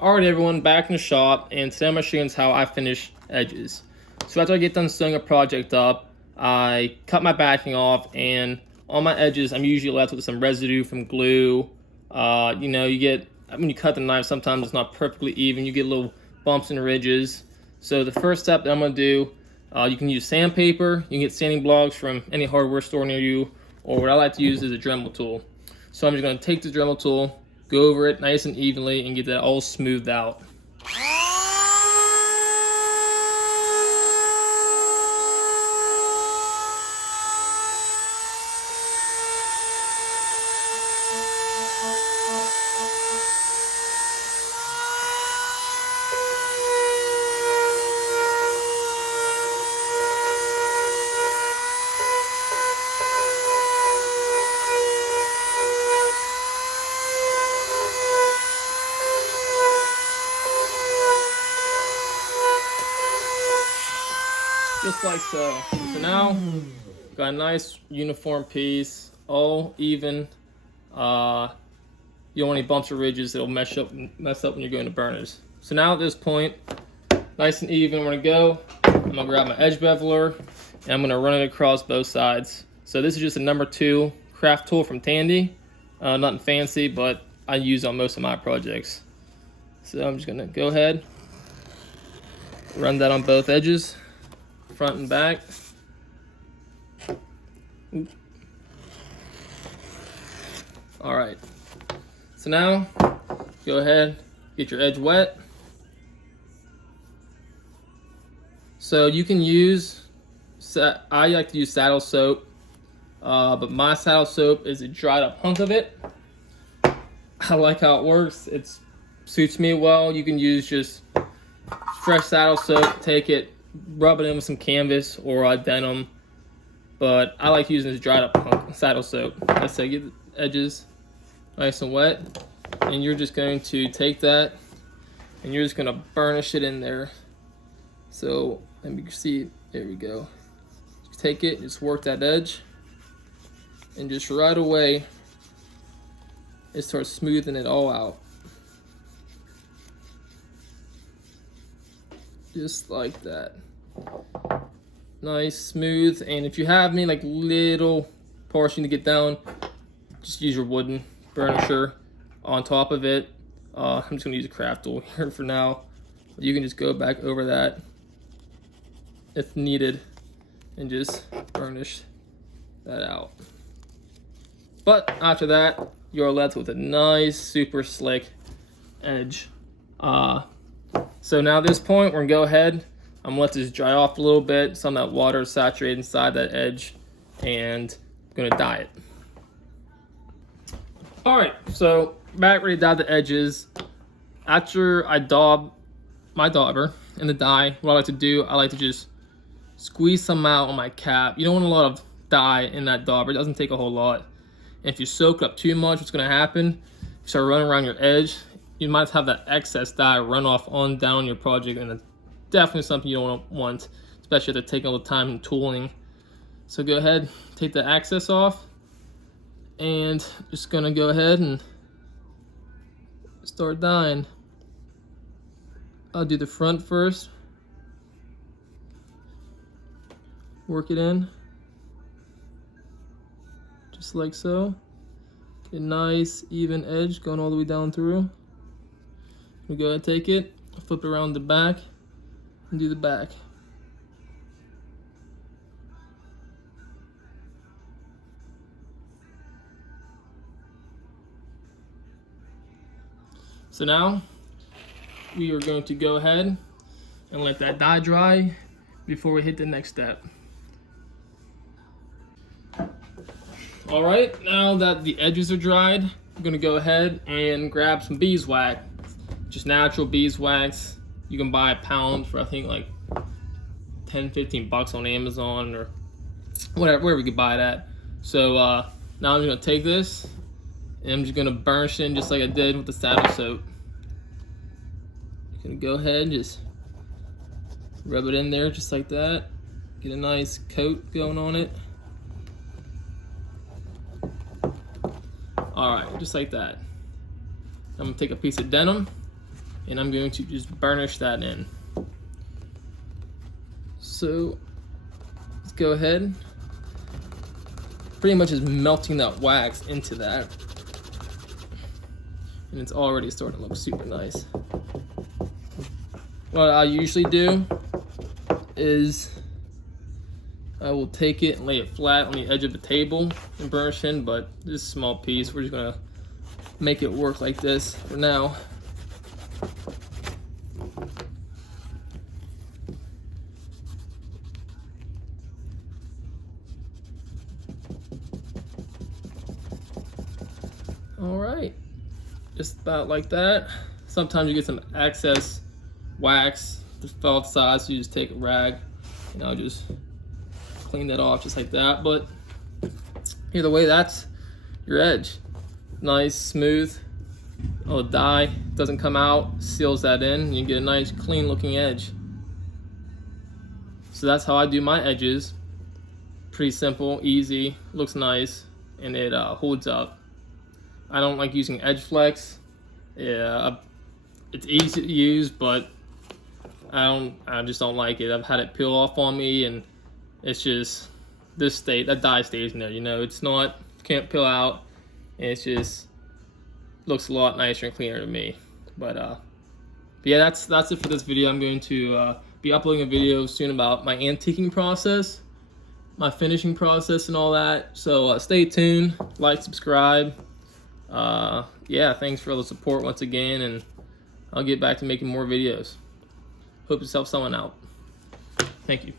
Alright everyone, back in the shop, and today I'm going to show you how I finish edges. So after I get done sewing a project up, I cut my backing off, and on my edges I'm usually left with some residue from glue. You get, when you cut the knife, sometimes it's not perfectly even, you get little bumps and ridges. So the first step that I'm going to do, you can use sandpaper, you can get sanding blocks from any hardware store near you, or what I like to use is a Dremel tool. So I'm just going to take the Dremel tool, go over it nice and evenly, and get that all smoothed out. Just like so. So now, got a nice uniform piece, all even. You don't want any bumps or ridges that'll mess up when you're going to burners. So now at this point, nice and even, I'm gonna grab my edge beveler, and I'm gonna run it across both sides. So this is just a number 2 craft tool from Tandy. Nothing fancy, but I use on most of my projects. So I'm just gonna go ahead, run that on both edges, front and back. All right, so now go ahead, get your edge wet. So you can use, I like to use saddle soap, but my saddle soap is a dried up hunk of it. I like how it works, it suits me well. You can use just fresh saddle soap, take it, rub it in with some canvas or denim, but I like using this dried up saddle soap. Let's say get the edges nice and wet, and you're just going to take that and you're just going to burnish it in there. So let me see, there we go. Just take it, just work that edge, and just right away it starts smoothing it all out. Just like that. Nice, smooth. And if you have any like little portion to get down, just use your wooden burnisher on top of it. I'm just gonna use a craft tool here for now. You can just go back over that if needed and just burnish that out. But after that, you're left with a nice, super slick edge. So now at this point, we're gonna go ahead, I'm gonna let this dry off a little bit. Some of that water is saturated inside that edge, and I'm gonna dye it. All right, so back ready to dye the edges. After I daub my dauber in the dye, what I like to do, I like to just squeeze some out on my cap. You don't want a lot of dye in that dauber, it doesn't take a whole lot. And if you soak up too much, what's gonna happen, if you start running around your edge, you might have that excess dye run off on down your project, and it's definitely something you don't want, especially if they're taking all the time and tooling. So go ahead, take the excess off, and just gonna go ahead and start dyeing. I'll do the front first. Work it in, just like so. Get a nice even edge going all the way down through. We go ahead and take it, flip it around the back, and do the back. So now we are going to go ahead and let that dye dry before we hit the next step. All right, now that the edges are dried, I'm gonna go ahead and grab some beeswax. Just natural beeswax. You can buy a pound for I think like 10-15 bucks on Amazon or wherever you can buy that. So now I'm just gonna take this and I'm just gonna burnish it in just like I did with the saddle soap. Gonna go ahead and just rub it in there just like that. Get a nice coat going on it. All right, just like that. I'm gonna take a piece of denim and I'm going to just burnish that in. So let's go ahead. Pretty much is melting that wax into that, and it's already starting to look super nice. What I usually do is I will take it and lay it flat on the edge of the table and burnish in, but this small piece, we're just gonna make it work like this for now. All right, just about like that. Sometimes you get some excess wax that fell off the side, so you just take a rag and I'll just clean that off just like that. But either way, that's your edge. Nice, smooth. Oh, the dye doesn't come out, seals that in, and you get a nice clean looking edge. So that's how I do my edges. Pretty simple, easy, looks nice, and it holds up. I don't like using edge flex. Yeah, it's easy to use, but I just don't like it. I've had it peel off on me, and it's just that dye stays in there. You know, it's not, can't peel out, and it's just looks a lot nicer and cleaner to me. But yeah, that's it for this video. I'm going to be uploading a video soon about my antiquing process, my finishing process, and all that. So stay tuned, like, subscribe. Yeah, thanks for all the support once again, and I'll get back to making more videos. Hope this helps someone out. Thank you.